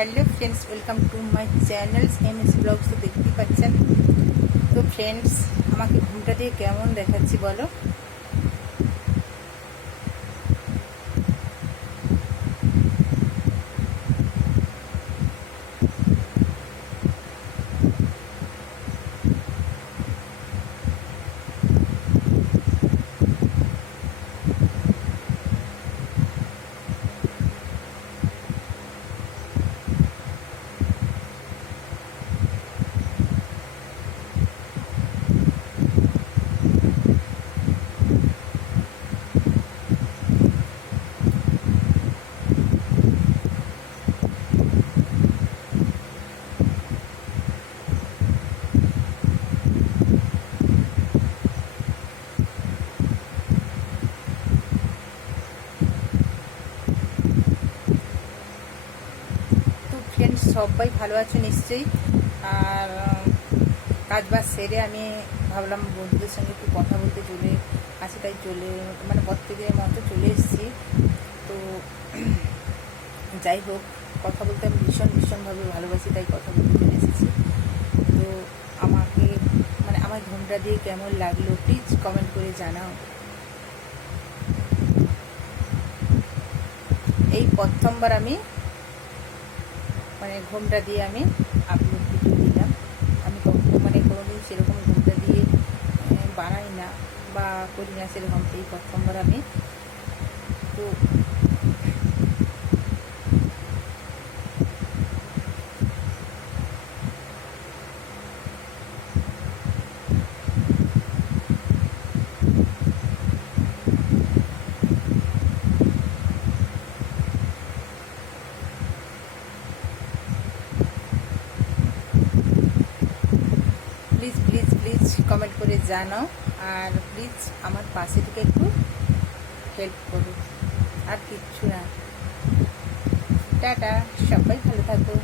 Hello friends, welcome to my channels MS blogs. তো দেখতেই পাচ্ছেন। তো ফ্রেন্ডস, আমাকে ঘুমটা দিয়ে কেমন দেখাচ্ছি বলো। তো ফ্রেন্ডস, সবাই ভালো আছো নিশ্চয়ই। আর কাজ বাজ সেরে আমি ভাবলাম বন্ধুদের সঙ্গে একটু কথা বলতে চলে আসি, তাই প্রত্যেকের মতো চলে এসেছি। তো যাই হোক, কথা বলতে আমি ভীষণভাবে ভালোবাসি, তাই কথা বলতে চলে এসেছি। তো আমাকে আমার ঘুমটা দিয়ে কেমন লাগলো প্লিজ কমেন্ট করে জানাও। এই প্রথমবার আমি ঘুমটা দিয়ে আমি আপলোড ভিডিও দিলাম। আমি কোনোদিন সেরকম ঘুমটা দিয়ে বানাই না বা করি না সেরকম, এই প্রথমবার আমি। তো প্লিজ কমেন্ট করে জানাও, আর প্লিজ আমার পাশে থেকে একটু হেল্প করো, আর কিচ্ছু না। টাটা, সবাই ভালো থাকো।